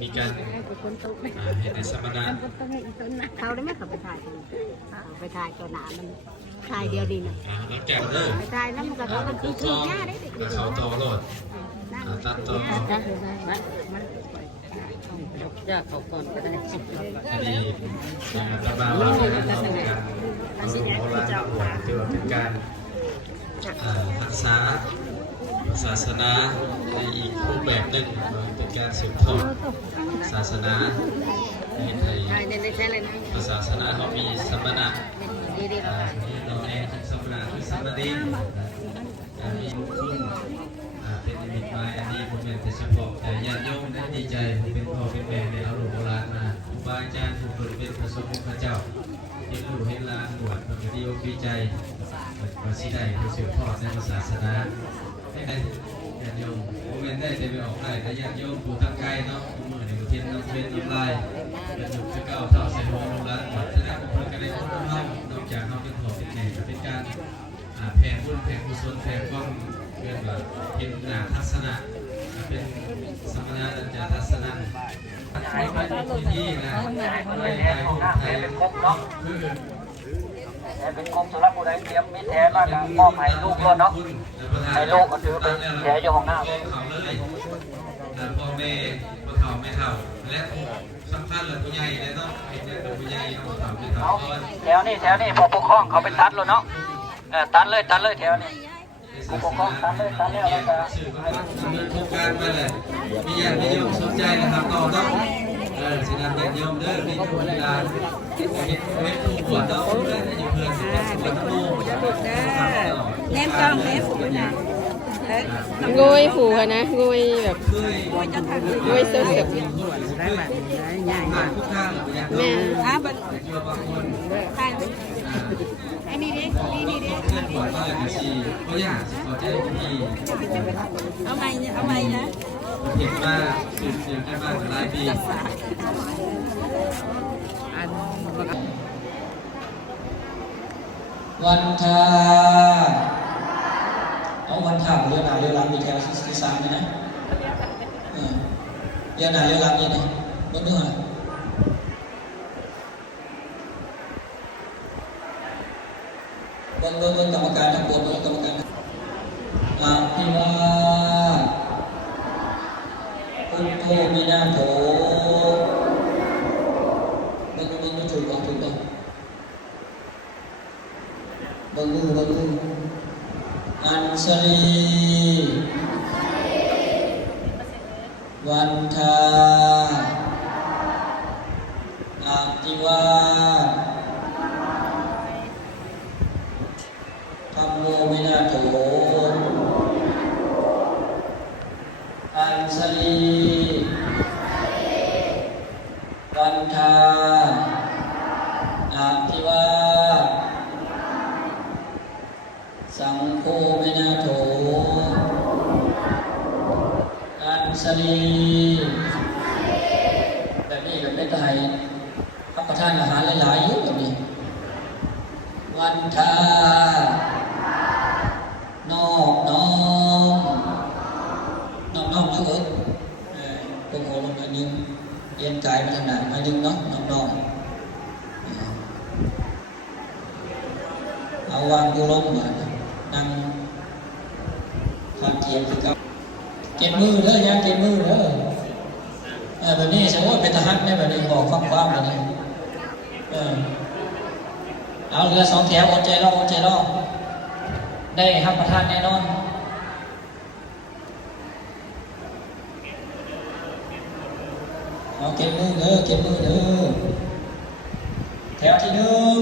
มีการให้ในสมณะเขาได้ไหมเขาไปถ่ายไปถ่ายตัวหนามันถ่ายเดียวดีนะหลังจากเริ่มไปถ่ายแล้วมันก็เขาคือคือหน้าได้เด็กเขาต่อโหลดตัดต่อจะเขาก่อนก็ได้อันนี้ตะบาว่าเป็นการโบราณถือว่าเป็นการรักษาศาสนาในอีกรูปแบบหนึ่งเป็นการสืบทอดศาสนาในไทยศาสนาเขามีสมณะเราเองสมณะคือสมณีมีคุณเป็นนิมิตหมายอันนี้ผมเป็นแต่เฉพาะแต่ญาติโยมได้ดีใจเป็นพ่อเป็นแม่ในเอาหลวงโบราณมาครูบาอาจารย์ผู้เป็นพระสงฆ์พระเจ้าเห็นลูกเห็นหลานบวชมันก็ดีอกดีใจมาสิได้ผู้สืบทอดในศาสนาให้ได้ญาติโยมผมเป็นได้แต่ไปออกได้แต่ญาติโยมผู้ตั้งใจเนาะมือในประเทศน้ำเป็นน้ำลายเป็นจุดจะเก่าเท่าใส่หัวลงแล้ววัฒนธรรมเพื่อนกันได้ทุกคนนอกจากเขาเป็นพ่อเป็นแม่จะเป็นการแผ่บุญแผ่กุศลแผ่ความเรียกว่าเป็นทัศนะเป็นสมณะจะทัศนะใช้ไปที่นี่นะอะไรไทยไทยคือเป็นกรมสุรบุรีเตรียมมิตรแท้มากนะมอบให้ลูกด้วยเนาะให้ลูกก็ถือเป็นแท้อยู่ของหน้าเขาเลยพ่อแม่พ่อเฒ่าแม่เฒ่าและสำคัญเลยผู้ใหญ่เลยเนาะเป็นผู้ใหญ่เอาเฒ่าแม่เฒ่าแถวนี้พอปกครองเขาไปตัดเลยเนาะตัดเลยแถวนี้ผู้ปกครองตัดเลยแล้วก็มีโครงการมาเลยมีญาติโยมสนใจนะครับต่อต้องสินำญาติโยมเด้อมีโครงการเป็นผู้บวชเนาะเพื่อนอยู่เพื่อนสิเป็นผู้บวชแนมกล้องแนมโงยผูกนะโงยแบบโงยเสือได้แบบง่ายๆทุกท่านแม่บางคนไอ้นี่ดินี่ดิเพื่อนบวชมาเลยสิเขาอยากขอใจพี่เอาใหม่นะเห็นว่าสืบเสียงได้มากหลายปีวันทาเอาวันทาเรื่องหนาเรื่องหลังมีแถวที่สามเลยนะเรื่องหนาเรื่องหลังนี่นะเบื้องต้นเบื้องกรรมการทั้งหมดเบื้องกรรมการอาภิวาพุทโธมินาโถเบื้องไม่ถูกต้องเบื้องอัญชลีวันทาอาภิวาธัมโมวินาโถอัญชลีวันทาอาภิวาสังโฆวินาโถอัญชลีแบบนี้กับเป็นไทยรับประทานอาหารหลายๆอยู่แบบนี้วันทานอบน้อมเยอะตรงหัวลงหน่อยนึงเย็นกายมาทางไหนหน่อยนึงเนาะน้อมเอาวางดูลงมานั่งฟังเทียนคือกับเก็บมือเด้อย่าเก็บมือเด้อแบบนี้สมมติเป็นทหารเนี่ยแบบนี้บอกฟังความแบบนี้เอาเรือสองแถวอดใจรอได้รับประทานแน่นอนเอาเก็บมือเด้อแถวที่หนึ่ง